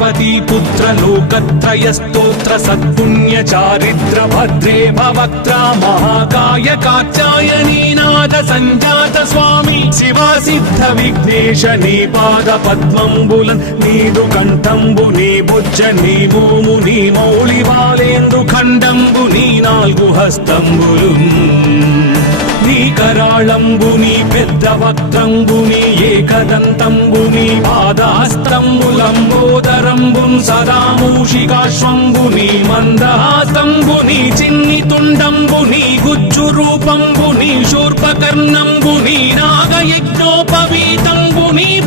पार्वती पुत्र लोकत्रय स्तोत्र सत्पुण्य चारित्र भद्रे भवक्त्रा महाकाय कात्यायनी नाद संजात स्वामी शिवा सिद्ध विघ्नेश नी पाद पद्मंबुलन् नीदु कंठंबु नी बुज्ज नी भूमु नी मौళి वालेंदु खंडंबु नी नाल्गु हस्తంబులు నీ కరాళంబుని పెద్ద వక్త్రంబుని ఏకదంతంబుని పాదహస్తంబులంబోదరంబున్ సదా మూషికాశ్వంబుని మందహాస్తంబుని చిన్ని తుండంబుని గుజ్జు రూపంబుని శూర్పకర్ణంబుని నాగయజ్ఞోపవీతంబుని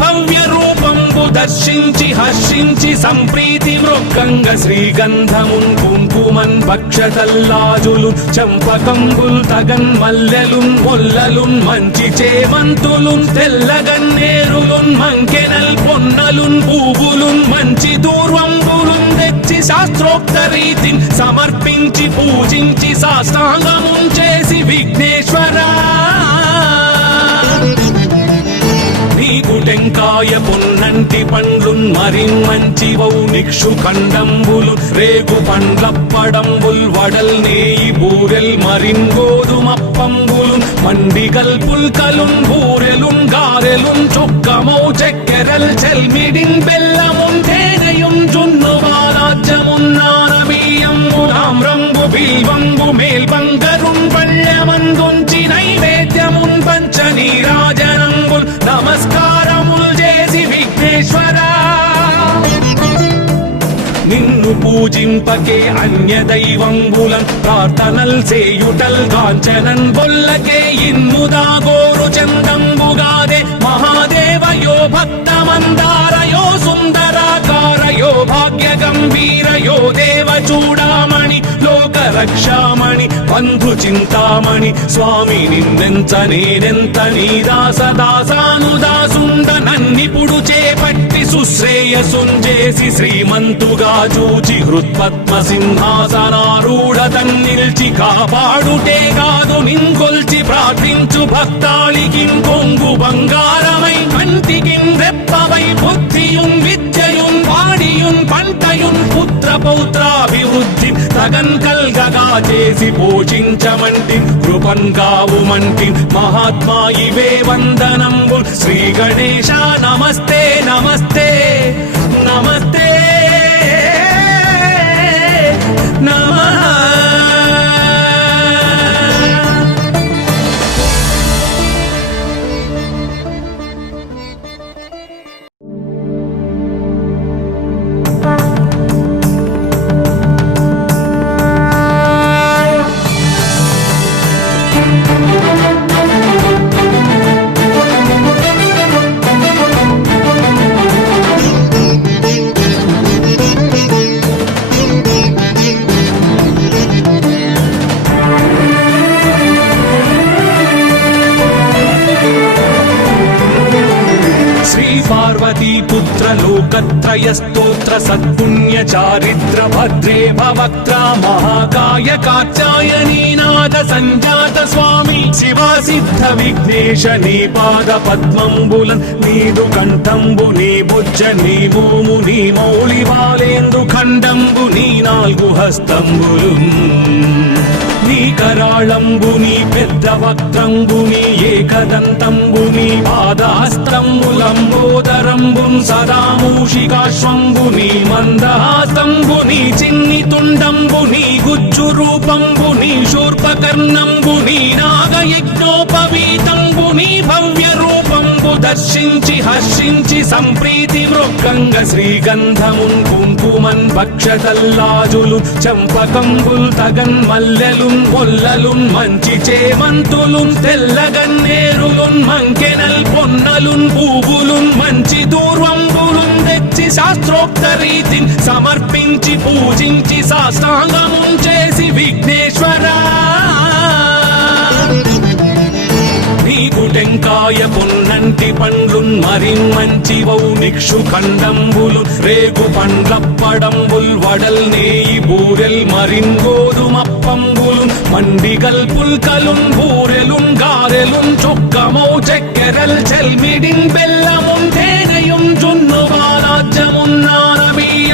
భవ్య రూపంబు దర్శించి హర్షించి సంప్రీతి మృక్కంగ శ్రీగంధమున్ కుంకుమన్ భక్షతల్లాజులు చంపకంబుల్ తగన్ మల్లెలున్ మొల్లలున్ మంచి చేమంతులున్ తెల్లగన్నేరులున్ మంకెనల్ పొన్నలున్ పూవులున్ మంచి దూర్వంబులున్ తెచ్చి శాస్త్రోక్త రీతిని సమర్పించి పూజించి సాష్టాంగమున్ చేసి విఘ్నేశ్వరా నీకు టెంకాయ పొన్నంటి పండ్లున్ మరిన్మంచివౌ నిక్షు ఖండంబులు రేగు పండ్లప్పడంబుల్ వడల్ నేయి బూరెల్ మరిన్ గోధుమప్పంబులు మండిగల్ పుల్కలున్ బూరెలున్ గారెలున్ చొక్కమౌ చెక్కెరల్ చెల్మిడిన్ బెల్లమున్ తేనెయున్ జున్ను బాలాజ్యమున్ నానబియ్యంబులాం రంగు బిల్వంబు మేల్బంగరున్ పళ్ళమందుంచి నైవేద్యమున్ పంచ నీరాజనంబుల్ నమస్కారముల్ చేసి విఘ్నేశ్వరా నిన్ను పూజింపకే అన్య దైవంబులన్ ప్రార్థనల్ సేయుటల్ కాంచనన్ బొల్లకే ఇన్ముదా గోరు చందంబుగాదే మహాదేవయో భక్తమందారయో సుందరాకారయో భాగ్య గంభీరయో దేవ చూడామణి లోక రక్షామణి బంధు చింతామణి స్వామి నిన్నెంత నేనెంత నీ దాసదాసానుదాసుండ నన్నిపుడు చేపట్టి సుశ్రేయసుంజేసి శ్రీమంతుగా చూచి హృత్పద్మ సింహాసనారూఢ తన్నిల్చి కాపాడుటే కాదు నింకొల్చి ప్రార్థించు భక్తాళికి కొంగు బంగారమై కంటికిన్ రెప్పవై బుద్ధియున్ విద్యయున్ వాడియున్ పంటయున్ పుత్ర పౌత్రాభివృద్ధి తగన్ కల్గగా చేసి పోషించమంటి కృపన్ కావుమంటి మహాత్మా ఇవే వందనంబు శ్రీ గణేశ నమస్తే నమస్తే నమస్తే నమః पुत्र लोकत्रय स्तोत्र सत्पुण्य चारित्र भद्रे भवक्त्रा महाकाय कात्यायनी नाद संजात स्वामी शिवा सिद्ध विघ्नेश नी पाद पद्मंबुलन् नीदु कंठंबु नी बुज्ज नी भूमु नी मौళి वालेंदु खंडंबु नी नाल्गु हस्తంబులు నీ కరాళంబుని పెద్ద వక్త్రంబుని ఏకదంతంబుని పాదహస్తంబులంబోదరంబున్ సదా మూషికాశ్వంబుని మందహాస్తంబుని చిన్ని తుండంబుని గుజ్జు రూపంబుని శూర్పకర్ణంబుని నాగయజ్ఞోపవీతంబుని భవ్య రూపంబు దర్శించి హర్షించి సంప్రీతి మృక్కంగ శ్రీగంధమున్ కుంకుమన్ భక్షతల్లాజులు చంపకంబుల్ తగన్ మల్లెలున్ మొల్లలున్ మంచి చేమంతులున్ తెల్లగన్నేరులున్ మంకెనల్ పొన్నలున్ పూవులున్ మంచి దూర్వంబులున్ తెచ్చి శాస్త్రోక్త రీతిని సమర్పించి పూజించి సాష్టాంగమున్ చేసి విఘ్నేశ్వరా నీకు టెంకాయ పొన్నంటి పండ్లున్ మరిన్మంచివౌ నిక్షు ఖండంబులు రేగు పండ్లప్పడంబుల్ వడల్ నేయి బూరెల్ మరిన్ గోధుమప్పంబులు మండిగల్ పుల్కలున్ బూరెలున్ గారెలున్ చొక్కమౌ చెక్కెరల్ చెల్మిడిన్ బెల్లమున్ తేనెయున్ జున్ను బాలాజ్యమున్ నానబియ్య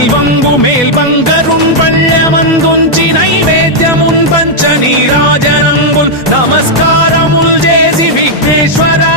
బిల్వంబు మేల్బంగరున్ పళ్ళమందుంచి నైవేద్యమున్ పంచ నీరాజనంబుల్ నమస్కారముల్ చేసి విఘ్నేశ్వరా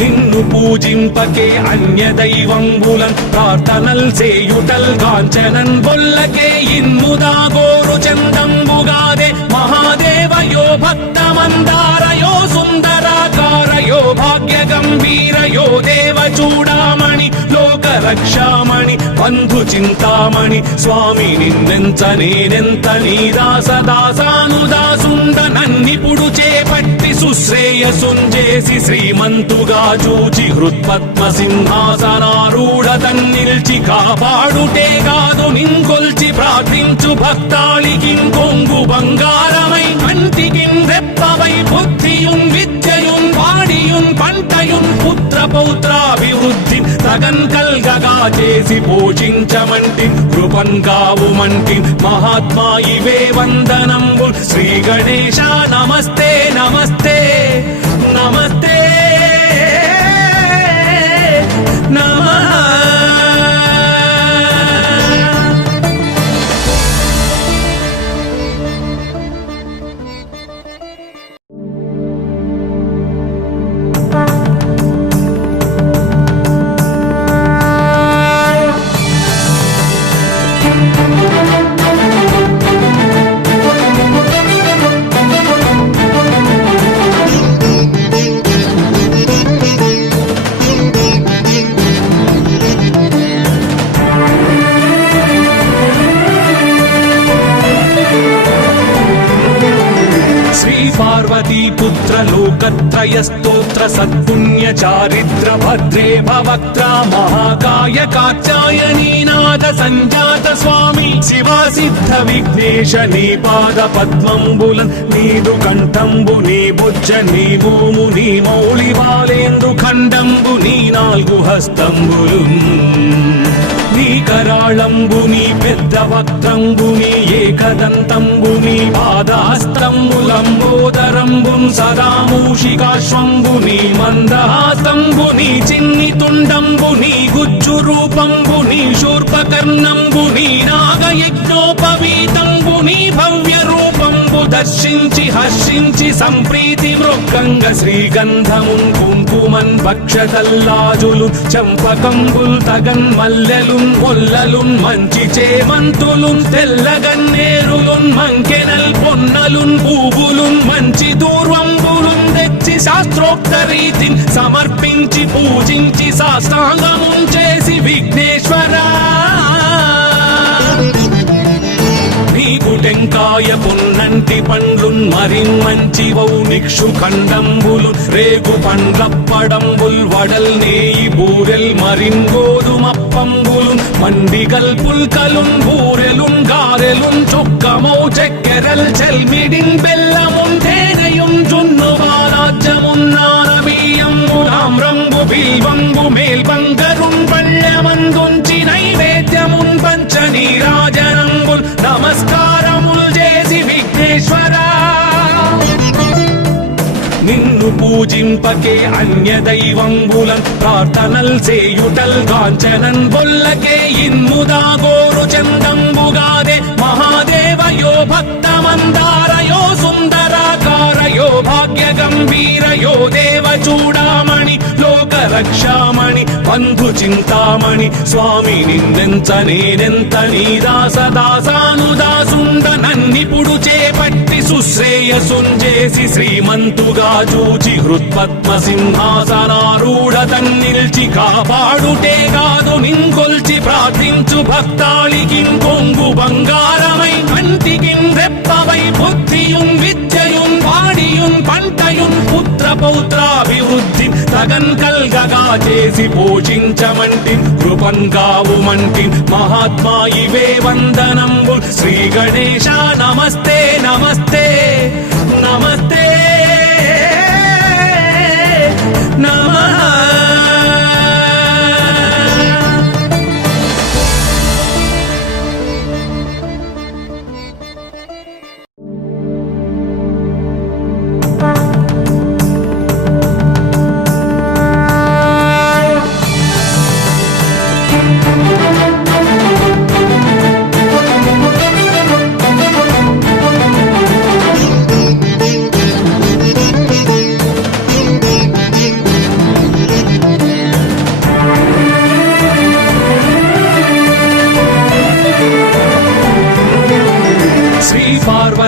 నిన్ను పూజింపకే అన్య దైవంబులన్ ప్రార్థనల్ చేయుటల్ కాంచనన్ బొల్లకే ఇన్ముదాగోరు చందంబుగాదే మహాదేవయో భక్తమందారయో సుందరాకారయో భాగ్య గంభీరయో దేవ చూడామణి లోక రక్షామణి బంధు చింతామణి స్వామి నిన్నెంత నేనెంత నీ దాసదాసానుదాసుండ నన్నిపుడు చేపట్టి సుశ్రేయసుంజేసి శ్రీమంతుగా చూచి హృత్పద్మ సింహాసనారూఢ తన్నిల్చి కాపాడుటే కాదు నింకొల్చి ప్రార్థించు భక్తాళికి కొంగు బంగారమై కంటికిన్ రెప్పవై బుద్ధియున్ విద్యయున్ వాడియున్ పంటయున్ పుత్ర పౌత్రాభివృద్ధి తగన్ కల్గగా చేసి పోషించమంటి కృపన్ కావుమంటి మహాత్మా ఇవే వందనంబు శ్రీ గణేశ నమస్తే నమస్తే నమస్తే నమః पार्वतीपुत्र लोकत्रय स्तोत्र सत्पुण्य चारित्र भद्रे भवक्त्रा महाकाय कात्यायनीनाथ संजात स्वामी शिवा सिद्ध विघ्नेश नी पाद पद्मंबुलन नीदु कंठंबु नी बुज्ज नी भूमु नी मौళి బాలేంద్రు ఖండంబు నీ నాలుగు హస్తంబులున్ నీ కరాళంబు నీ పెద్ద వక్త్రంబు నీ ఏకదంతంబు నీ పాదహస్తంబులంబోదరంబున్ సదా మూషికాశ్వంబు నీ మందహాస్తంబు నీ చిన్ని తుండంబు నీ గుజ్జు రూపంబు నీ శూర్పకర్ణంబు నీ నాగయజ్ఞోపవీతంబు నీ భవ్య రూపంబు దర్శించి హర్షించి సంప్రీతి మృక్కంగ శ్రీగంధమున్ కుంకుమన్ భక్షతల్లాజులు చంపకంబుల్ తగన్ మల్లెలున్ మొల్లలున్ మంచి చేమంతులున్ తెల్లగన్నేరులున్ మంకెనల్ పొన్నలున్ పూవులున్ మంచి దూర్వంబులున్ తెచ్చి శాస్త్రోక్త రీతిని సమర్పించి పూజించి సాష్టాంగమున్ చేసి విఘ్నేశ్వరా నీకు టెంకాయ పొన్నంటి పండ్లున్ మరిన్మంచివౌ నిక్షు ఖండంబులు రేగు పండ్లప్పడంబుల్ వడల్ నేయి బూరెల్ మరిన్ గోధుమప్పంబులు మండిగల్ పుల్కలున్ బూరెలున్ గారెలున్ చొక్కమౌ చక్కెరల్ చెల్మిడిన్ బెల్లమున్ తేనెయున్ జున్ను బాలాజ్యమున్ నానబియ్యంబులామ్రంబు బిల్వంబు మేల్బంగరున్ పళ్ళమందుంచి నైవేద్యమున్ పంచ నీరాజనంబుల్ నమస్కారముల్ చేసి విఘ్నేశ్వరా నిన్ను పూజింపకే అన్య దైవంబులన్ ప్రార్థనల్ చేయుటల్ కాంచనన్ బొల్లకే ఇన్ముదాగోరు చందంబుగాదే మహాదేవయో భక్తమందారయో సుందరాకారయో భాగ్య గంభీరయో దేవ చూడామణి లోక రక్షామణి బంధు చింతామణి స్వామి నిన్నెంత నేనెంత నీ దాసదాసానుదాసుండ నన్నిపుడు చేపట్టి సుశ్రేయసుంజేసి శ్రీమంతుగా చూచి హృత్పద్మ సింహాసనారూఢ తన్నిల్చి కాపాడుటే కాదు నింకొల్చి ప్రార్థించు భక్తాళికి కొంగు బంగారమై కంటికిన్ రెప్పవై బుద్ధియున్ విద్యయున్ వాడియున్ పంటయున్ పుత్ర పౌత్రాభివృద్ధి తగన్ కల్గగా చేసి పోషించమంటి కృపన్ కావుమంటి మహాత్మా ఇవే వందనంబు శ్రీ గణేశ నమస్తే నమస్తే నమస్తే నమః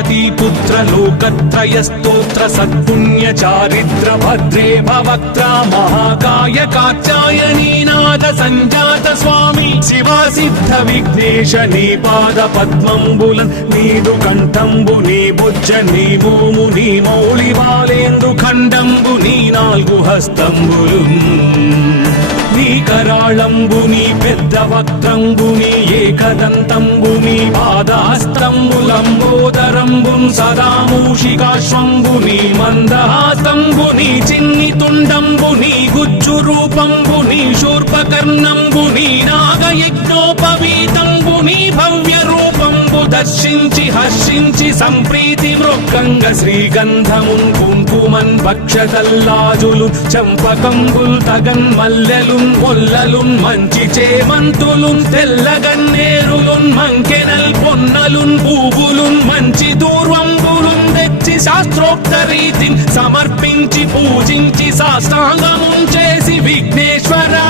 పార్వతీ పుత్ర లోకత్రయ స్తోత్ర సత్పుణ్య చారిత్ర భద్రే భవక్త్ర మహాకాయ కాత్యాయనీ నాద సంజాత స్వామి శివా సిద్ధ విఘ్నేశ నీ పాద పద్మంబులన్ నీదు కంఠంబు నీ బుజ్జ నీ మోము నీ మౌళి బాలేందు ఖండంబు నీ నాలుగు హస్తంబులు నీ కరాళంబు నీ పెద్ద వక్త్రంబు నీ ఏకదంతంబు నీ పాదాస్త్రంబులంబోదరంబు సదా మూషికాశ్వంబు నీ మందహాసంబు నీ చిన్ని తుండంబు నీ గుజ్జు రూపంబు నీ శూర్పకర్ణంబు నీ నాగయజ్ఞోపవీతంబు నీ భవ్య రూపంబు దర్శించి హర్షించి సంప్రీతి మృక్కంగ శ్రీగంధమున్ కుంకుమన్ భక్షతల్లాజులు చంపకంబుల్ తగన్ మల్లెలున్ మొల్లలున్ మంచి చేమంతులున్ తెల్లగన్నేరులున్ మంకెనల్ పొన్నలున్ పూవులున్ మంచి దూర్వంబులున్ తెచ్చి శాస్త్రోక్త రీతిని సమర్పించి పూజించి సాష్టాంగమున్ చేసి విఘ్నేశ్వరా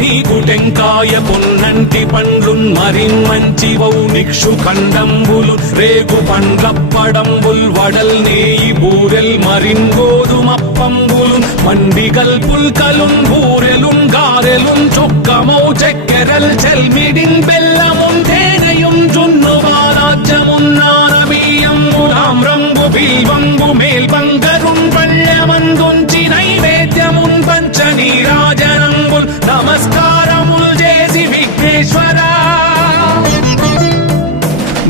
నీకు టెంకాయ పొన్నంటి పండ్లున్ మరిన్మంచి వౌనిక్షు ఖండంబులు రేగు పండ్లప్పడంబుల్ వడల్ నేయి బూరెల్ మరిన్ గోధుమప్పంబులు మండి కల్పుల్కలున్ బూరెలున్ గారెలున్ చొక్కమౌ చెక్కెరల్ చెల్మిడిన్ బెల్లమున్ తేనెయున్ జున్ను వారాజ్యమున్ నానబియ్యంబులామ్రంబు బిల్వంబు మేల్బంగరున్ పళ్ళమందుంచి నైవేద్యమున్ పంచ నీరాజనంబుల్ నమస్కారముల్ చేసి విఘ్నేశ్వరా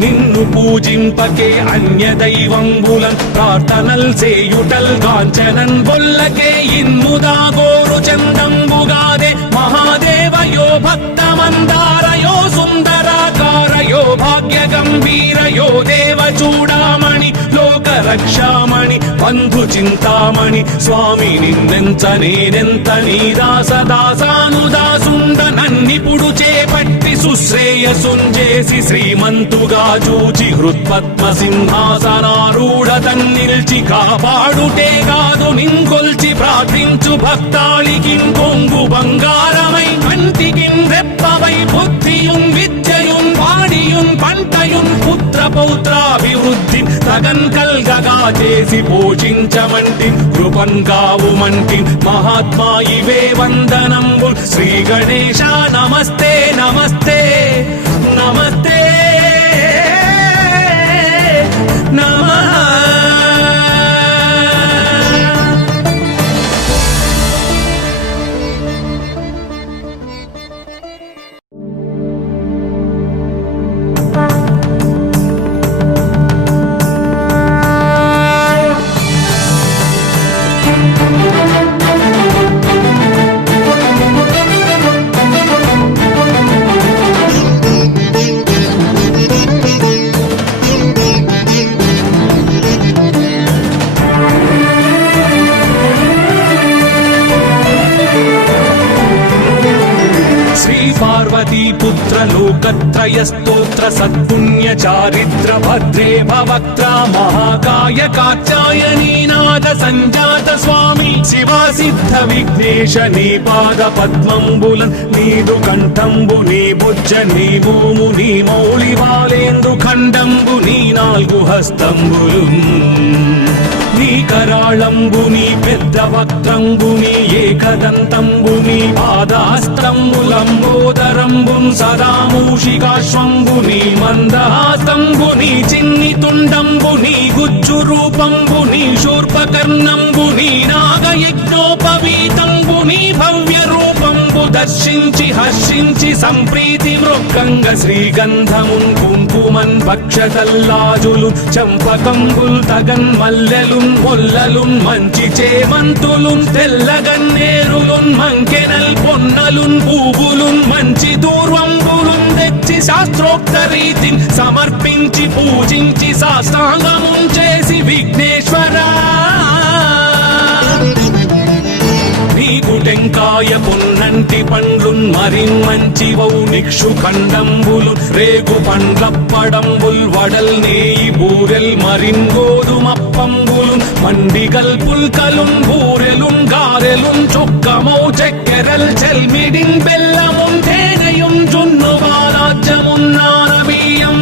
నిన్ను పూజింపకే అన్య దైవంబులన్ ప్రార్థనల్ సేయుటల్ కాంచనన్ బొల్లకే ఇన్ముదా గోరు చందంబుగాదే మహాదేవయో భక్తమందారయో సుందరాకారయో భాగ్య గంభీరయో దేవ చూడామణి లోక రక్షామణి బంధు చింతామణి స్వామి నిన్నెంత నేనెంత నీ దాసదాసానుదాసుండ నన్నిపుడు చేపట్టి సుశ్రేయసుంజేసి శ్రీమంతుగా చూచి హృత్పద్మ సింహాసనారూఢ తన్నిల్చి కాపాడుటే కాదు నింకొల్చి ప్రార్థించు భక్తాళికిం కొంగు బంగారమై కంటికిం రెప్పవై బుద్ధియుం విద్యయుం వాడియుం పంటయుం పుత్ర పౌత్రాభివృద్ధి తగన్ కల్గగా చేసి పోషించమంటి కృపన్ కావుమంటి మహాత్మా ఇవే వందనంబు శ్రీ గణేశ నమస్తే నమస్తే నమస్తే నమః పార్వతీ పుత్ర లోకత్రయ స్తోత్ర సత్పుణ్య చారిత్ర భద్రే భవక్త్ర మహాకాయ కాత్యాయనీ నాద సంజాత స్వామి శివా సిద్ధ విఘ్నేశ నీ పాద పద్మంబులన్ నీదు కంఠంబు నీ బుజ్జ నీ మోము నీ మౌళి బాలేందు ఖండంబు నీ నాలుగు హస్తంబులు నీ కరాళంబు నీ పెద్ద వక్త్రంబు నీ ఏకదంతంబు నీ పాదాస్త్రంబులంబోదరంబు సదా మూషికాశ్వంబు నీ మందహాసంబు నీ చిన్ని తుండంబు నీ గుజ్జు రూపంబు నీ శూర్పకర్ణంబు నీ నాగయజ్ఞోపవీతంబు నీ భవ్య రూపంబు దర్శించి హర్షించి సంప్రీతి మృక్కంగ శ్రీగంధమున్ కుంకుమన్ భక్షతల్లాజులు చంపకంబుల్ తగన్ మల్లెలున్ మొల్లలున్ మంచి చేమంతులున్ తెల్లగన్నేరులున్ మంకెనల్ పొన్నలున్ పూవులున్ మంచి దూర్వంబులున్ తెచ్చి శాస్త్రోక్త రీతిని సమర్పించి పూజించి సాష్టాంగమున్ చేసి విఘ్నేశ్వరా నీకు టెంకాయ పొన్నంటి పండ్లున్ మరిన్మంచి వౌనిక్షు ఖండంబులు రేగు పండ్లప్పడంబుల్ వడల్ నేయి బూరెల్ మరిన్ గోధుమప్పంబులు మండి కల్పుల్కలున్ బూరెలున్ గారెలున్ చొక్కమౌ చెక్కెరల్ చెల్మిడిన్ బెల్లమున్ తేనెయున్ జున్ను వారాజ్యమున్ నానబియ్యం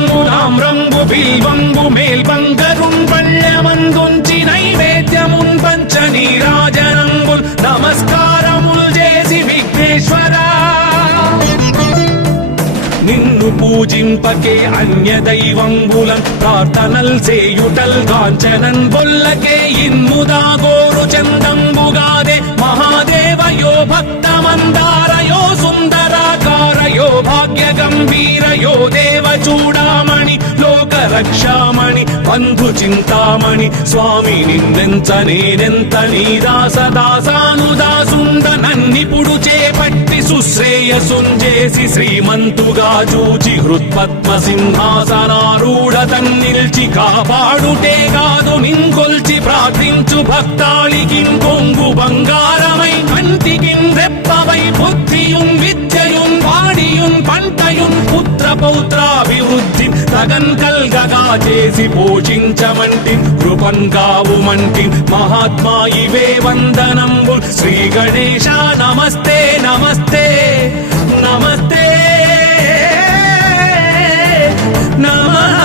పూజింపకే అన్య దైవంబులం ప్రార్థనల్ సేయుటల్ కాంచనన్ బొల్లకే ఇన్ముదా గోరు చందంబుగాదే మహాదేవయో భక్తమందారయో సుందరాకారయో భాగ్య గంభీరయో దేవ చూడామణి లోక రక్షామణి బంధు చింతామణి స్వామి నిన్నెంత నేనెంత నీ దాసదాసానుదాసుండ నన్నిపుడు చేపట్టి సుశ్రేయసుంజేసి శ్రీమంతుగా చూచి హృత్పద్మ సింహాసనారూఢ తన్నిల్చి కాపాడుటే కాదు నింకొల్చి ప్రార్థించు భక్తాళికిం కొంగు బంగారమై కంటికిం రెప్పవై బుద్ధియుం విద్యయుం వాడియుం పంటయుం పుత్ర పౌత్రాభివృద్ధి తగన్ కల్గగా చేసి పోషించమంటి కృపన్ కావుమంటి మహాత్మా ఇవే వందనంబు శ్రీ గణేశ నమస్తే నమస్తే నమస్తే నమః.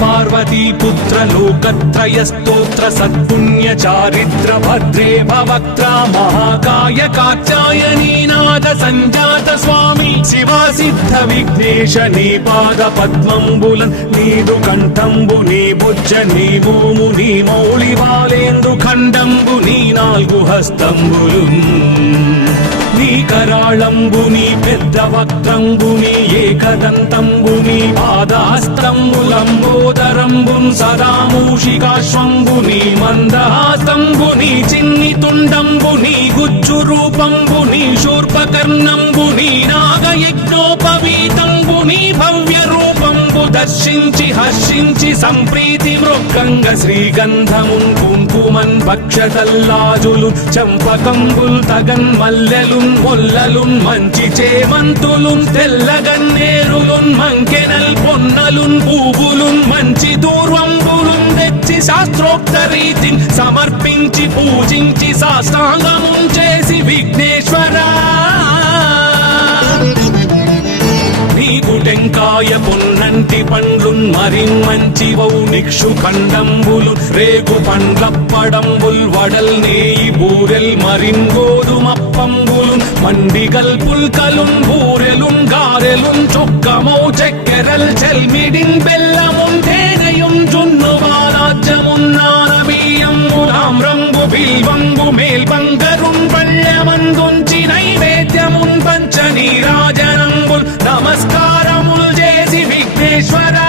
పార్వతీపుత్ర లోకత్రయ స్తోత్ర సత్పుణ్య చారిత్ర భద్రే భవక్త్ర మహాకాయ కాచాయనీనాద సంజాత స్వామి శివా సిద్ధ విఘ్నేశ నీ పాద పద్మంబులన్ నీదు కంఠంబు నీ బుజ్జ నీ భూము నీ మౌళి బాలేందు ఖండంబు నీ నాలుగు హస్తంబులు నీ కరాళంబుని పెద్ద వక్త్రంబుని ఏకదంతంబుని పాదాస్తంబులంబోదరంబున్ సదా మూషికాశ్వంబుని మందహాస్తంబుని చిన్ని తుండంబుని గుజ్జు రూపంబుని శూర్పకర్ణంబుని నాగయజ్ఞోపవీతంబుని భవ్య రూపంబు దర్శించి హర్షించి సంప్రీతి మృక్కంగ శ్రీగంధమున్ కుంకుమన్ భక్షతల్లాజులు చంపకంబుల్ తగన్ మల్లెలున్ మొల్లలున్ మంచి చేమంతులున్ తెల్లగన్నేరులున్ మంకెనల్ పొన్నలున్ పూవులున్ మంచి దూర్వంబులున్ తెచ్చి శాస్త్రోక్త రీతిని సమర్పించి పూజించి సాష్టాంగమున్ చేసి విఘ్నేశ్వరా నీకు టెంకాయ పొన్నంటి పండ్లున్ మరిన్మంచివౌ నిక్షు ఖండంబులు రేగు పండ్లప్పడంబుల్ వడల్ నేయి బూరెల్ మరిన్ గోధుమప్పంబులు మండిగల్ పుల్కలున్ బూరెలున్ గారెలున్ చొక్కమౌ చెక్కెరల్ చెల్మిడిన్ బెల్లమున్ తేనెయున్ జున్ను వారాజ్యమున్ నానబియ్యంబులామ్రంబు బిల్వంబు మేల్బంగరున్ పళ్ళమందుంచి నైవేద్యమున్ పంచ నీరాజనంబుల్ నమస్కారముల్ చేసి విఘ్నేశ్వరా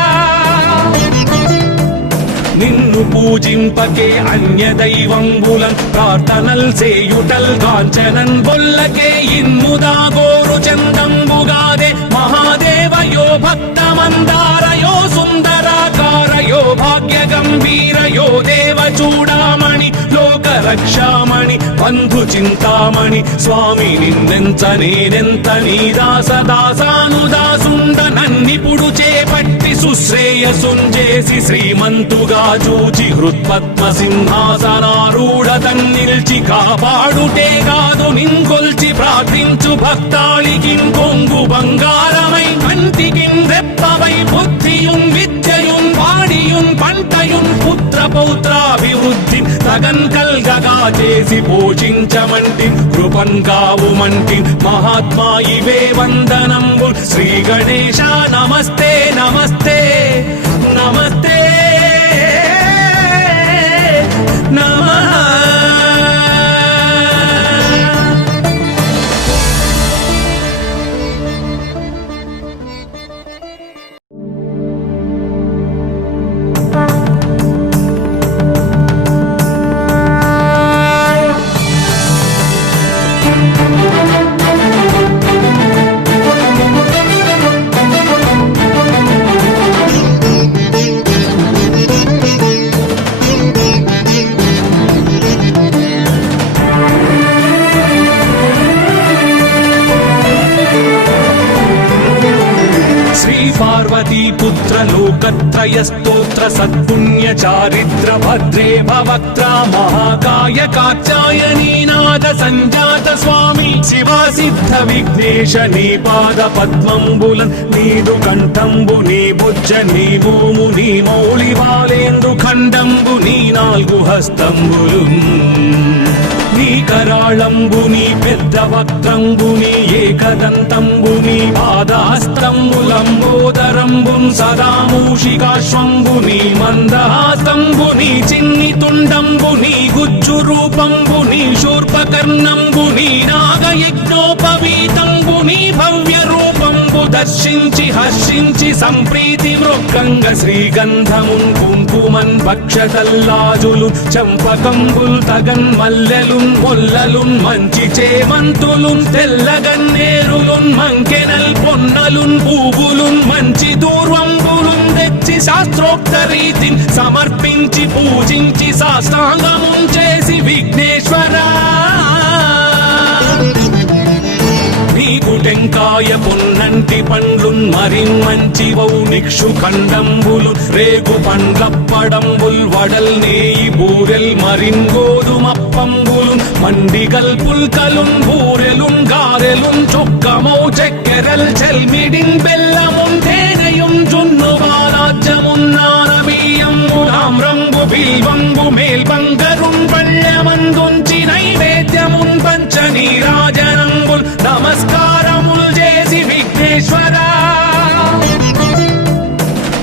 నిన్ను పూజింపకే అన్య దైవంబులం ప్రార్థనల్ సేయుటల్ కాంచనన్ బొల్లకే ఇన్ముదా గోరు చందంబుగాదే మహాదేవయో భక్తమందారయో సుందరాకారయో భాగ్య గంభీరయో దేవ చూడామణి లోక రక్షామణి బంధు చింతామణి స్వామి నిన్నెంత నేనెంత నీ దాసదాసానుదాసుండ నన్నిపుడు చేపట్టి సుశ్రేయసుంజేసి శ్రీమంతుగా చూచి హృత్పద్మ సింహాసనారూఢ తన్నిల్చి కాపాడుటే కాదు నింకొల్చి ప్రార్థించు భక్తాళికిం కొంగు బంగారమై కంటికిం రెప్పవై బుద్ధియుం విద్యయుం వాడియుం పంటయుం పుత్ర పౌత్రాభివృద్ధి తగన్ కల్గగా చేసి పోషించమంటి కృపన్ కావుమంటి మహాత్మా ఇవే వందనంబు శ్రీ గణేశ నమస్తే నమస్తే నమస్తే నమః. పుత్ర లోకత్రయ స్తోత్ర సత్పుణ్య చారిత్ర భద్రే భవక్త్ర మహాకాయ కాత్యాయనీ నాద సంజాత స్వామి శివా సిద్ధ విఘ్నేశ నీ పాద పద్మంబులన్ నీదు కంఠంబు నీ బుజ్జ నీ భూము నీ మౌళి బాలేందు ఖండంబు నీ నాలుగు హస్తంబులు నీ కరాళంబు నీ పెద్ద వక్త్రంబు నీ ఏకదంతంబు నీ పాదాస్తంబులంబోదరంబున్ సదా మూషికాశ్వంబు నీ మందహాస్తంబు నీ చిన్ని తుండంబు నీ గుజ్జు రూపంబు నీ శూర్పకర్ణంబు నీ నాగయజ్ఞోపవీతంబు నీ భవ్య రూపంబు దర్శించి హర్షించి సంప్రీతి మృక్కంగ శ్రీగంధమున్ కుంకుమన్ భక్షతల్లాజులు చంపకంబుల్ తగన్ మల్లెలున్ మొల్లలున్ మంచి చేమంతులున్ తెల్లగన్నేరులున్ మంకెనల్ పొన్నలున్ పూవులున్ మంచి దూర్వంబులున్ తెచ్చి శాస్త్రోక్త రీతిని సమర్పించి పూజించి సాష్టాంగమున్ చేసి విఘ్నేశ్వరా నీకు టెంకాయ పొన్నంటి పండ్లున్ మరిన్ మంచి వౌ నిక్షు ఖండంబులు రేగు పండ్లప్పడంబుల్ వడల్ నేయి బూరెల్ మరిన్ గోధుమప్పంబులు మండిగల్ పుల్కలున్ బూరెలున్ గారెలున్ చొక్కమౌ చెక్కెరల్ చెల్మిడిన్ బెల్లమున్ తేనెయున్ జున్ను బాలాజ్యమున్ నానమీయంబులామ్రంబు బిల్వంబు మేల్బంగరున్ పళ్ళమందుంచి నైవేద్యమున్ పంచ నీరాజనంబుల్ నమస్కారముల్ చేసి విఘ్నేశ్వరా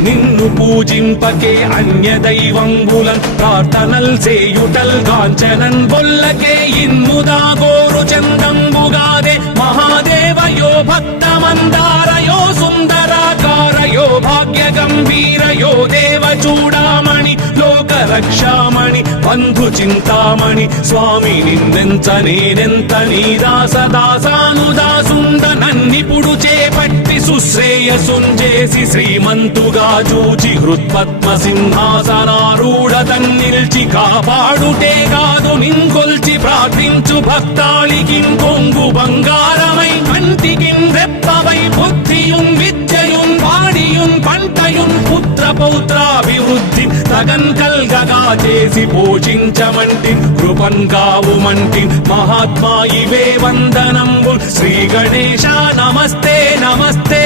నిన్ను పూజింపకే అన్య దైవంబులన్ ప్రార్థనల్ చేయుటల్ కాంచనన్ బొల్లకే ఇన్ముదా గోరు చందంబుగాదే మహాదేవయో భక్తమందారయో సుందరాకారయో భాగ్య గంభీరయో దేవ చూడామణి లోక రక్షామణి బంధు చింతామణి స్వామి నిన్నెంత నేనెంత నీ దాసదాసానుదాసుండ నన్నిపుడు చేపట్టి సుశ్రేయసుంజేసి శ్రీమంతుగా చూచి హృత్పద్మ సింహాసనారూఢ తన్నిల్చి కాపాడుటే కాదు నింకొల్చి ప్రార్థించు భక్తాళికి కొంగు బంగారమై కంటికిన్ రెప్పవై బుద్ధియున్ విద్యయున్ వాడియున్ పంటయున్ పుత్ర పౌత్రాభివృద్ధి తగన్ కల్గగా చేసి పోషించమంటి కృపన్ కావుమంటి మహాత్మా ఇవే వందనంబు శ్రీ గణేశ నమస్తే నమస్తే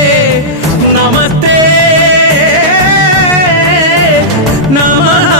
నమస్తే నమః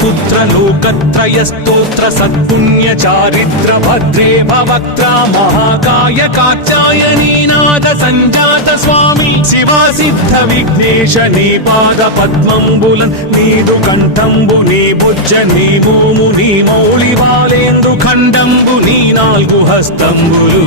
పుత్ర లోకత్రయ స్తోత్ర సత్పుణ్య చారిత్ర భద్రే భవక్త్ర మహాకాయ కాత్యాయనీ నాద సంజాత స్వామి శివా సిద్ధ విఘ్నేశ నీ పాద పద్మంబులన్ నీదు కంఠంబు నీ బుజ్జ నీ భూము నీ మౌళి బాలేందు ఖండంబు నీ నాలుగు హస్తంబులు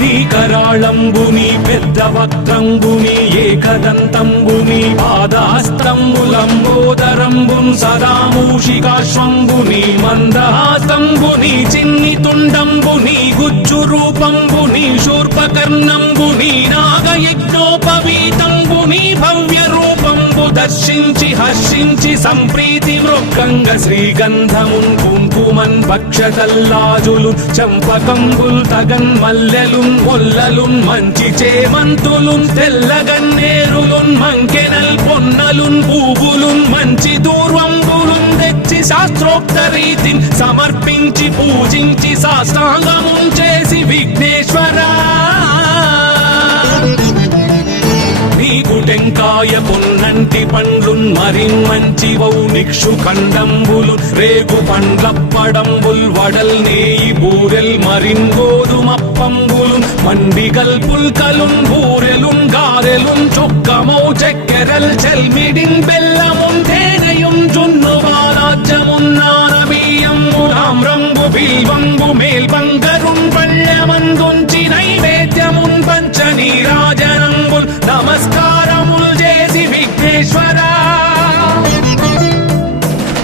నీ కరాళంబు నీ పెద్ద వక్త్రంబు నీ ఏకదంతంబు నీ పాదాస్తంబులంబోదరంబున్ సదా మూషికాశ్వంబు నీ మందహాస్తంబు నీ చిన్ని తుండంబు నీ గుజ్జు రూపంబు నీ శూర్పకర్ణంబు నీ నాగయజ్ఞోపవీతంబు నీ భవ్య రూపంబు దర్శించి హర్షించి సంప్రీతి మృక్కంగ శ్రీగంధమున్ కుంకుమన్ భక్షతల్లాజులు చంపకంబుల్ తగన్ మల్లెలున్ మొల్లలున్ మంచి చేమంతులున్ తెల్లగన్నేరులున్ మంకెనల్ పొన్నలున్ పూవులున్ మంచి దూర్వంబులున్ తెచ్చి శాస్త్రోక్త రీతిని సమర్పించి పూజించి సాష్టాంగమున్ చేసి విఘ్నేశ్వరా నీకు టెంకాయ పొన్నంటి పండ్లున్ మరిన్ మంచి వౌ నిక్షు ఖండంబులు రేగు పండ్లప్పడంబుల్ వడల్ నేయి బూరెల్ మరిన్ గోధుమప్పంబులు మండిగల్ పుల్కలున్ బూరెలున్ గారెలున్ చొక్కమౌ చెక్కెరల్ చెల్మిడిన్ బెల్లమున్ తేనెయున్ జున్ను బాలాజ్యమున్ నానమీయంబుల బిల్వంబు మేల్బంగరున్ పళ్ళమందుంచి నైవేద్యమున్ పంచ నీరాజనంబుల్ నమస్కారముల్ చేసి విఘ్నేశ్వరా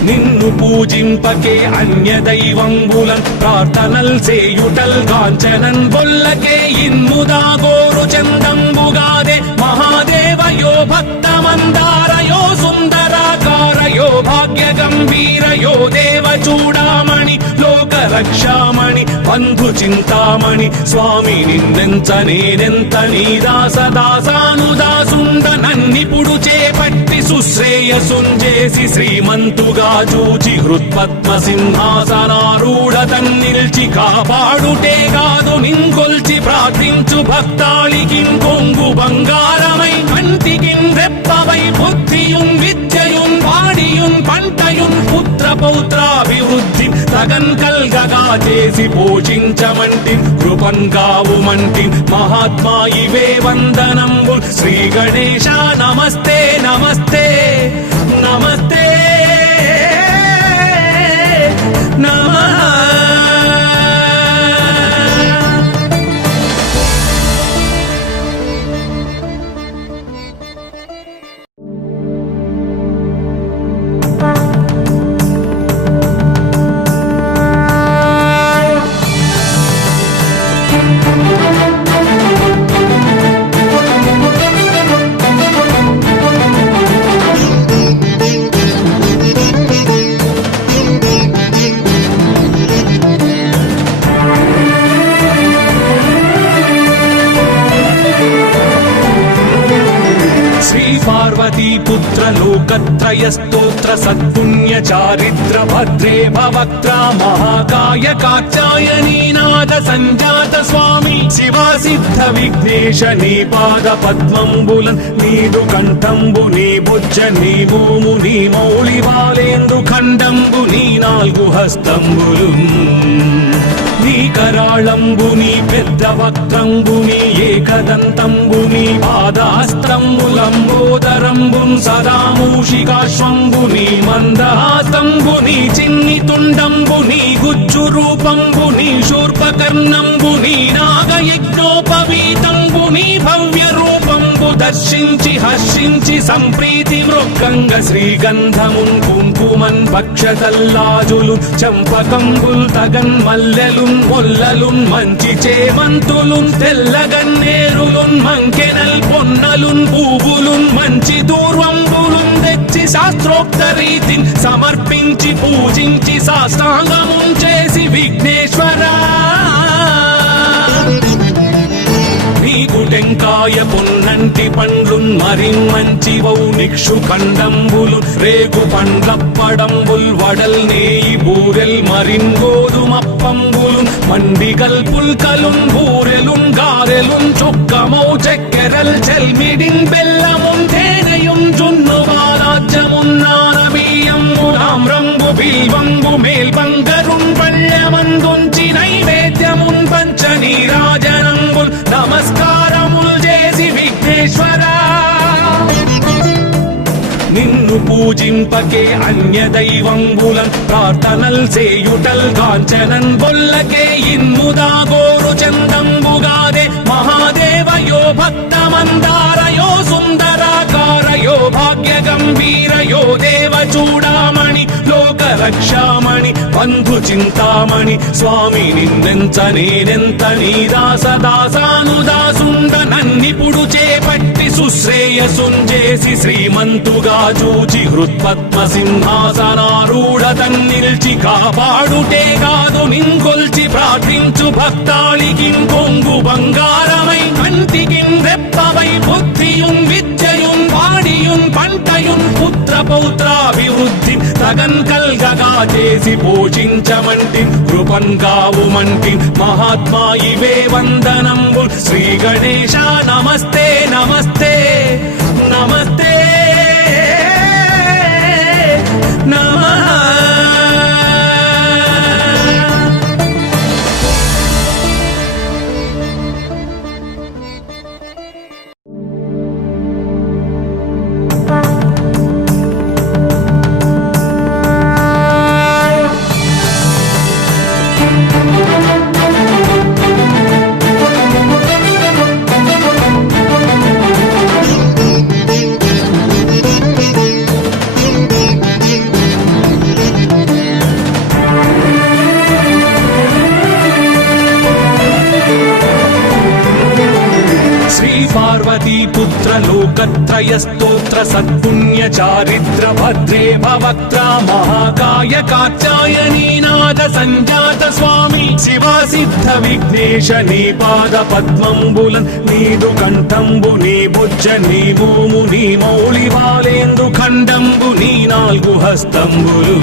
నిన్ను పూజింపకే అన్య దైవంబులన్ ప్రార్థనల్ సేయుటల్ కాంచనన్ బొల్లకే ఇన్ముదా గోరు చందంబుగాదే మహాదేవయో భక్తమందారయో సుందరాకారయో భాగ్య గంభీరయో దేవ చూడామణి లోక రక్షామణి బంధు చింతామణి స్వామి నిన్నెంత నేనెంత నీ దాసదాసానుదాసుండ నన్నిపుడు చేపట్టి సుశ్రేయసుంజేసి శ్రీమంతుగా చూచి హృత్పద్మ సింహాసనారూఢ తన్నిల్చి కాపాడుటే కాదు నింకొల్చి ప్రార్థించు భక్తాళికిం కొంగు బంగారమై కంటికిం రెప్పవై బుద్ధియున్ విద్యయున్ వాడియున్ పంటయున్ పుత్ర పౌత్రాభివృద్ధి తగన్ కల్గగా చేసి పోషించమంటి కృపన్ కావుమంటి మహాత్మా ఇవే వందనంబు శ్రీ గణేశ నమస్తే నమస్తే నమస్తే నమః पुत्र लोकत्रय स्तोत्र सत्पुण्य चारित्र भद्रे भवक्त्रा महाकाय कात्यायनी नाद संजात स्वामी शिवा सिद्ध विघ्नेश नी पाद पद्मंबुलन नीदु कंठंबु नी बुज्ज नी भूमु नी मौళి బాలేందు ఖండంబు నీ నాలుగు హస్తంబులున్ నీ కరాళంబు నీ పెద్ద వక్త్రంబు నీ ఏకదంతంబు నీ పాదాస్త్రంబులంబోదరంబున్ సదా మూషికాశ్వంబు నీ మందహాసంబు నీ చిన్ని తుండంబు నీ గుజ్జు రూపంబు నీ శూర్పకర్ణంబు నీ నాగయజ్ఞోపవీతంబు నీ భవ్య రూపంబు దర్శించి హర్షించి సంప్రీతి మృక్కంగ శ్రీగంధమున్ కుంకుమన్ భక్షతల్లాజులు చంపకంబుల్ తగన్ మల్లెలున్ మొల్లలున్ మంచి చేమంతులున్ తెల్లగన్నేరులున్ మంకెనల్ పొన్నలున్ పూవులున్ మంచి దూర్వంబులున్ తెచ్చి శాస్త్రోక్త రీతిని సమర్పించి పూజించి సాష్టాంగమున్ చేసి విఘ్నేశ్వరా నీకు టెంకాయ పొన్నంటి పండ్లున్ మరిన్మంచివౌ నిక్షు ఖండంబులు రేగు పండ్లప్పడంబుల్ వడల్ నేయి బూరెల్ మరిన్ గోధుమప్పంబులు మండిగల్ పుల్కలున్ బూరెలున్ గారెలున్ చొక్కమౌ చక్కెరల్ చెల్మిడిన్ బెల్లమున్ తేనెయున్ జున్ను బాలాజ్యమున్ నానబియ్యంబులామ్రంబు బిల్వంబు మేల్బంగరున్ పళ్ళమందుంచి నైవేద్యమున్ పంచ నీరాజనంబుల్ నమస్కారముల్ చేసి విఘ్నేశ్వరా నిన్ను పూజింపకే అన్య దైవంబులన్ ప్రార్థనల్ సేయుటల్ కాంచనన్ బొల్లకే ఇన్ముదా గోరు చందంబుగాదే మహాదేవయో భక్తమందారయో సుందరాకారయో భాగ్య గంభీరయో దేవ చూడామణి లోక రక్షామణి బంధు చింతామణి స్వామి నిన్నెంత నేనెంత నీ దాసదాసానుదాసుండ నన్నిపుడు చేపట్టి సుశ్రేయసుంజేసి శ్రీమంతుగా చూచి హృత్పద్మ సింహాసనారూఢ తన్నిల్చి కాపాడుటే కాదు నింకొల్చి ప్రార్థించు భక్తాళికిం కొంగు బంగారమై కంటికిం రెప్పవై బుద్ధియున్ విద్యయున్ వాడియున్ పంటయున్ పుత్ర పౌత్రాభివృద్ధి తగన్ కల్గగా చేసి పోషించమంటి కృపన్ కావుమంటి మహాత్మా ఇవే వందనంబు శ్రీ గణేశ నమస్తే నమస్తే నమస్తే నమః పార్వతీ పుత్ర లోకత్రయ స్తోత్ర సత్పుణ్య చారిత్ర భద్రే భవక్త్ర మహాకాయ కాత్యాయనీ నాద సంజాత స్వామి శివా సిద్ధ విఘ్నేశ నీ పాద పద్మంబులన్ నీదు కంఠంబు నీ బుజ్జ నీ భూము నీ మౌళి బాలేందు ఖండంబు నీ నాల్గు హస్తంబులు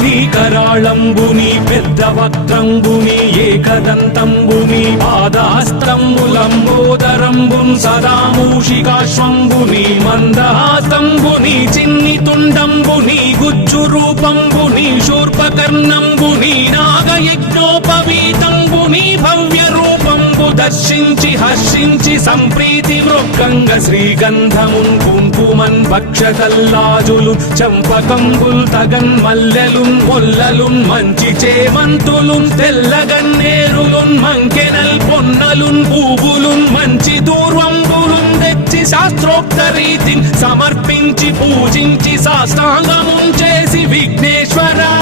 నీ కరాళంబు నీ పెద్ద వక్త్రంబు నీ ఏకదంతంబు నీ పాదహస్తంబులంబోదరంబు సదా మూషికాశ్వంబు నీ మందహాసంబు నీ చిన్ని తుండంబు నీ గుజ్జు రూపంబు నీ శూర్పకర్ణంబు నీ నాగయజ్ఞోపవీతంబు నీ భవ్య రూపంబు దర్శించి హర్షించి సంప్రీతి మృక్కంగ శ్రీగంధమున్ కుంకుమన్ భక్షతల్లాజులు చంపకంబుల్ తగన్ మల్లెలున్ మొల్లలున్ మంచి చేమంతులున్ తెల్లగన్నేరులున్ మంకెనల్ పొన్నలున్ పూవులున్ మంచి దూర్వంబులున్ తెచ్చి శాస్త్రోక్త రీతిని సమర్పించి పూజించి సాష్టాంగమున్ చేసి విఘ్నేశ్వరా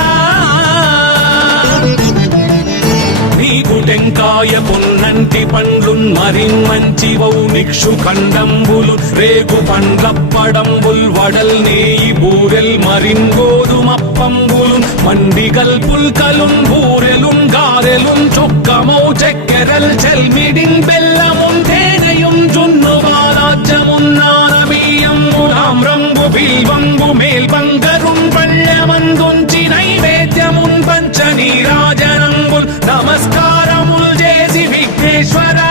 నీకు టెంకాయ పొన్నంటి పండ్లున్ మరిన్మంచివౌ నిక్షు ఖండంబులు రేగు పండ్లప్పడంబుల్ వడల్ నేయి బూరెల్ మరిన్ గోధుమప్పంబులు మండిగల్ పుల్కలున్ బూరెలున్ గారెలున్ చొక్కమౌ చెక్కెరల్ చెల్మిడిన్ బెల్లమున్ తేనెయున్ జున్ను బాలాజ్యమున్ నానబియ్యంబు తామ్రంబు బిల్వంబు మేల్బంగరున్ పళ్ళెమందుంచి నైవేద్యమున్ పంచ నీరాజనంబుల్ నమస్కారముల్ చేసి విఘ్నేశ్వరా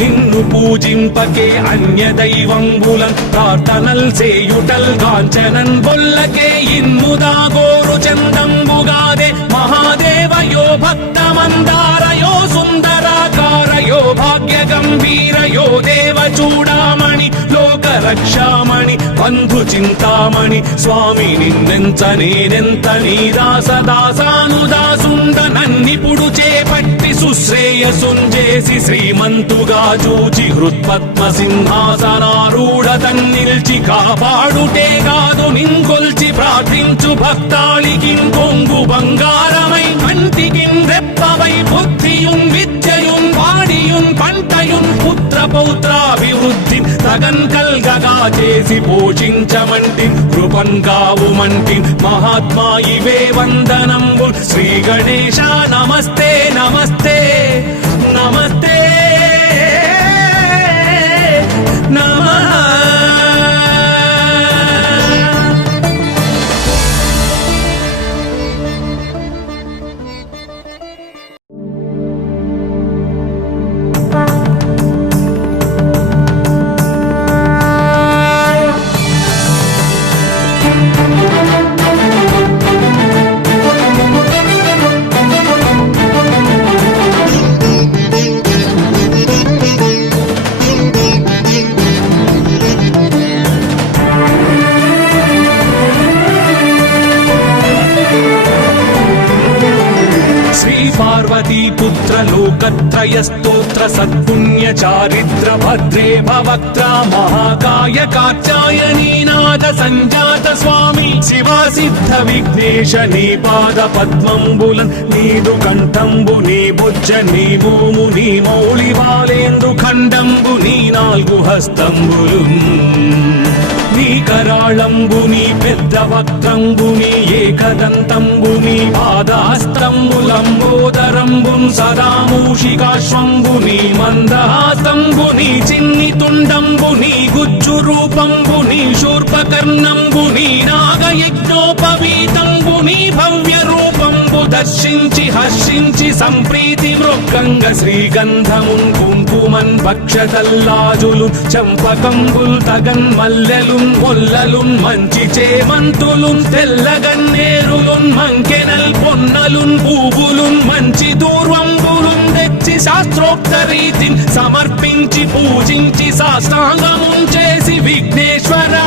నిన్ను పూజింపకే అన్య దైవంబులన్ ప్రార్థనల్ సేయుటల్ కాంచనన్ బొల్లకే ఇన్ముదా గోరు చందంబుగాదే మహాదేవయో భక్తమందారయో సుందరాకారయో భాగ్య గంభీరయో దేవ చూడామణి లోక రక్షామణి బంధు చింతామణి స్వామి నిన్నెంత నేనెంత నీ దాసదాసానుదాసుండ నన్నిపుడు చేపట్టి సుశ్రేయసుంజేసి శ్రీమంతుగా చూచి హృత్పద్మ సింహాసనారూఢ తన్నిల్చి కాపాడుటే కాదు నింకొల్చి ప్రార్థించు భక్తాళికి కొంగు బంగారమై కంటికిన్ రెప్పవై బుద్ధియున్ విద్యయున్ వాడియున్ పంటయున్ పుత్ర పౌత్రాభివృద్ధి తగన్ కల్గగా చేసి పోషించమంటి కృపన్ కావుమంటి మహాత్మా ఇవే వందనంబు శ్రీ గణేశ నమస్తే నమస్తే నమస్తే నమః పార్వతీ పుత్ర లోకత్రయ స్తోత్ర సత్పుణ్య చారిత్ర భద్రే భవక్త్ర మహాకాయ కాత్యాయనీ నాద సంజాత స్వామి శివా సిద్ధ విఘ్నేశ నీ పాద పద్మంబులన్ నీదు కంఠంబు నీ బుజ్జ నీ భూము నీ మౌళి బాలేందు ఖండంబు నీ నాల్గు హస్తంబులు నీ కరాళంబు నీ పెద్ద వక్త్రంబు నీ ఏకదంతంబు నీ పాదహస్తంబులంబోదరంబు సదా మూషికాశ్వంబు నీ మందహాసంబు నీ చిన్ని తుండంబు నీ గుజ్జు రూపంబు నీ శూర్పకర్ణంబు నీ నాగయజ్ఞోపవీతంబు నీ భవ్య రూపంబు దర్శించి హర్షించి సంప్రీతి మృక్కంగ శ్రీగంధమున్ కుంకుమన్ భక్షతల్లాజులు చంపకంబుల్ తగన్ మల్లెలున్ మొల్లలున్ మంచి చేమంతులున్ తెల్లగన్నేరులున్ మంకెనల్ పొన్నలున్ పూవులున్ మంచి దూర్వంబులున్ తెచ్చి శాస్త్రోక్త రీతిని సమర్పించి పూజించి సాష్టాంగమున్ చేసి విఘ్నేశ్వరా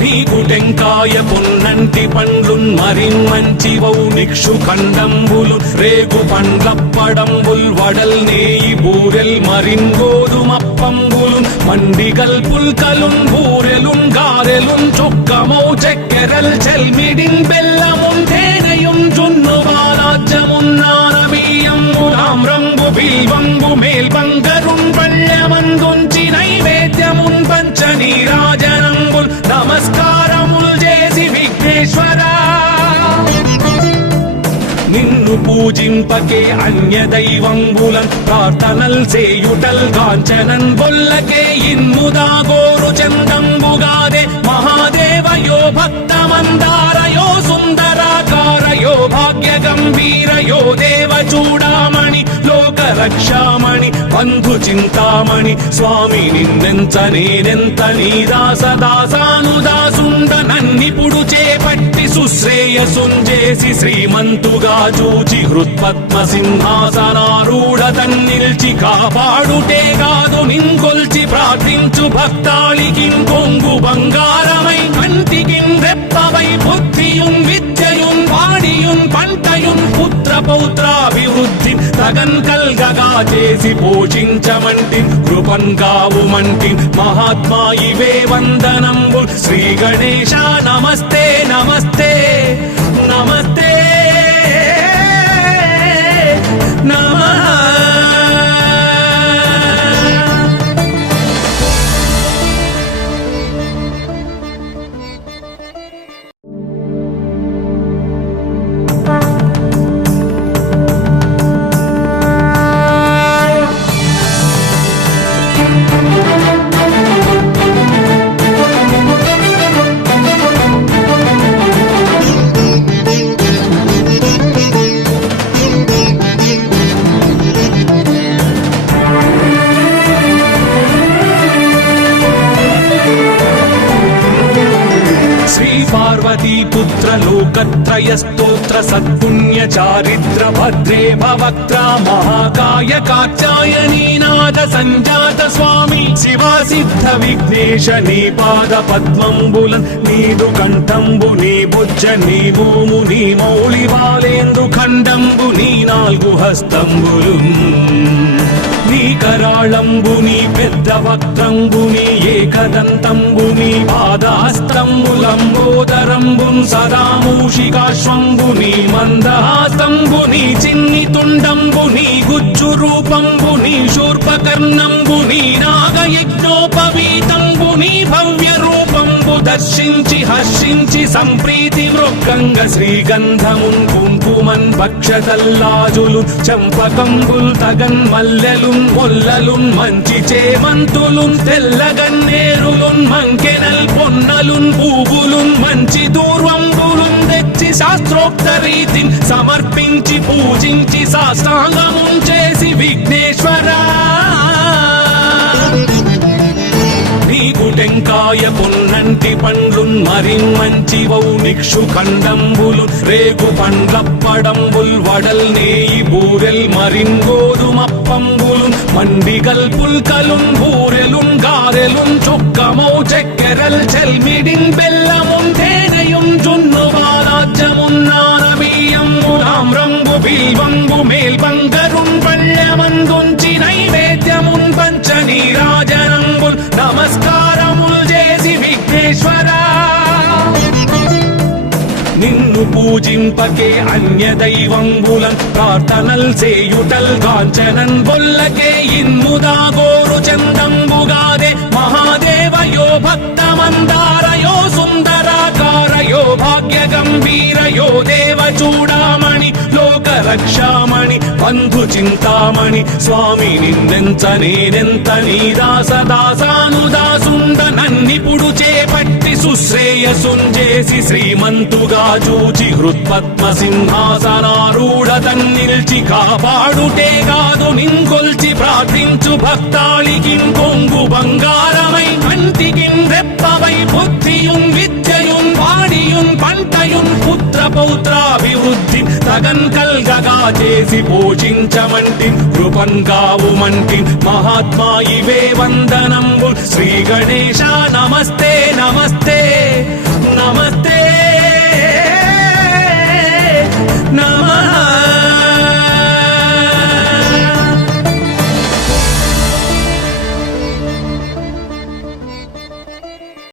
నీకు టెంకాయ పొన్నంటి పండ్లున్ మరిన్మంచివౌ నిక్షు ఖండంబులు రేగు పండ్లప్పడంబుల్ వడల్ నేయి బూరెల్ మరిన్ గోధుమప్పంబులు మండిగల్ పుల్కలున్ బూరెలున్ గారెలున్ చొక్కమౌ చెక్కెరల్ చెల్మిడిన్ బెల్లమున్ తేనెయున్ జున్ను బాలాజ్యమున్ నానబియ్యం పూజింపకే అన్య దైవంబులన్ ప్రార్థనల్ సేయుటల్ కాంచనన్ బొల్లకే ఇన్ముదా గోరు చందంబుగాదే మహాదేవయో భక్తమందారయో సుందరాకారయో భాగ్య గంభీరయో దేవ చూడామణి లోక రక్షామణి బంధు చింతామణి స్వామి నిన్నెంత నేనెంత నీ దాసదాసానుదాసుండ నన్నిపుడు చేపట్టి సుశ్రేయసుంజేసి శ్రీమంతుగా చూచి హృత్పద్మ సింహాసనారూఢ తన్నిల్చి కాపాడుటే కాదు నింకొల్చి ప్రార్థించు భక్తాళికిన్ కొంగు బంగారమై కంటికిన్ రెప్పవై బుద్ధియున్ విద్యయున్ వాడియున్ పంటయున్ పుత్ర పౌత్రాభివృద్ధి తగన్ కల్గగా చేసి పోషించమంటి కృపన్ కావుమంటి మహాత్మా ఇవే వందనంబు శ్రీ గణేశ నమస్తే నమస్తే నమస్తే నమః. పుత్ర లోకత్రయ స్తోత్ర సత్పుణ్య చారిత్ర భద్రే భవక్త్ర మహాకాయ కాచాయనీనాథ సంజాత స్వామి శివా సిద్ధ విఘ్నేశ నీ పాద పద్మంబులన్ నీదు కంఠంబు నీ బుజ్జ నీ భూము నీ మౌళి బాలేందు ఖండంబు నీ నాలుగు హస్తంబులు నీ కరాళంబుని పెద్ద వక్త్రంబుని ఏకదంతంబుని పాదాస్తంబులంబోదరంబున్ సదా మూషికాశ్వంబుని మందహాస్తంబుని చిన్ని తుండంబుని గుజ్జు రూపంబుని శూర్పకర్ణంబుని నాగయజ్ఞోపవీతంబుని భవ్య రూపంబు దర్శించి హర్షించి సంప్రీతి మృక్కంగ శ్రీగంధమున్ కుంకుమన్ భక్షతల్లాజులు చంపకంబుల్ తగన్ మల్లెలున్ మొల్లలున్ మంచి చేమంతులున్ తెల్లగన్నేరులున్ మంకెనల్ పొన్నలున్ పూవులున్ మంచి దూర్వంబులున్ తెచ్చి శాస్త్రోక్త రీతిని సమర్పించి పూజించి సాష్టాంగమున్ చేసి విఘ్నేశ్వరా నీకు టెంకాయ పొన్నంటి పండ్లున్ మరిన్మంచివౌ నిక్షు ఖండంబులు రేగు పండ్లప్పడంబుల్ వడల్ నేయి బూరెల్ మరిన్ గోధుమప్పంబులు మండిగల్ పుల్కలున్ బూరెలున్ గారెలున్ చుక్కమౌ చక్కెరల్ చెల్మిడిన్ బెల్లమున్ తేనెయున్ జున్ను బాలాజ్యమున్ నానబియ్యంబులామ్రంబు బిల్వంబు మేల్బంగరున్ పళ్ళమందుంచి నైవేద్యమున్ పంచ నీరాజనంబుల్ నమస్కారముల్ చేసి విఘ్నేశ్వరా నిన్ను పూజింపకే అన్య దైవంబులన్ ప్రార్థనల్ సేయుటల్ కాంచనన్ బొల్లకే ఇన్ముదా గోరు చందంబుగాదే మహాదేవయో భక్తమందారయో సుందరాకారయో భాగ్య గంభీరయో దేవ చూడామణి లోక రక్షామణి బంధు చింతామణి స్వామి నిన్నెంత నేనెంత నీ దాసదాసానుదాసుండ నన్నిపుడు చేపట్టి సుశ్రేయసుంజేసి శ్రీమంతుగా చూచి హృత్పద్మ సింహాసనారూఢ తన్నిల్చి కాపాడుటే కాదు నింకొల్చి ప్రార్థించు భక్తాళికిన్ కొంగు బంగారమై కంటికిన్ రెప్పవై బుద్ధియున్ విద్యయున్ వాడియున్ పంటయున్ పుత్ర పౌత్రాభివృద్ధి తగన్ కల్గగా చేసి పోషించమంటి కృపన్ కావుమంటి మహాత్మా ఇవే వందనంబు శ్రీ గణేశ నమస్తే నమస్తే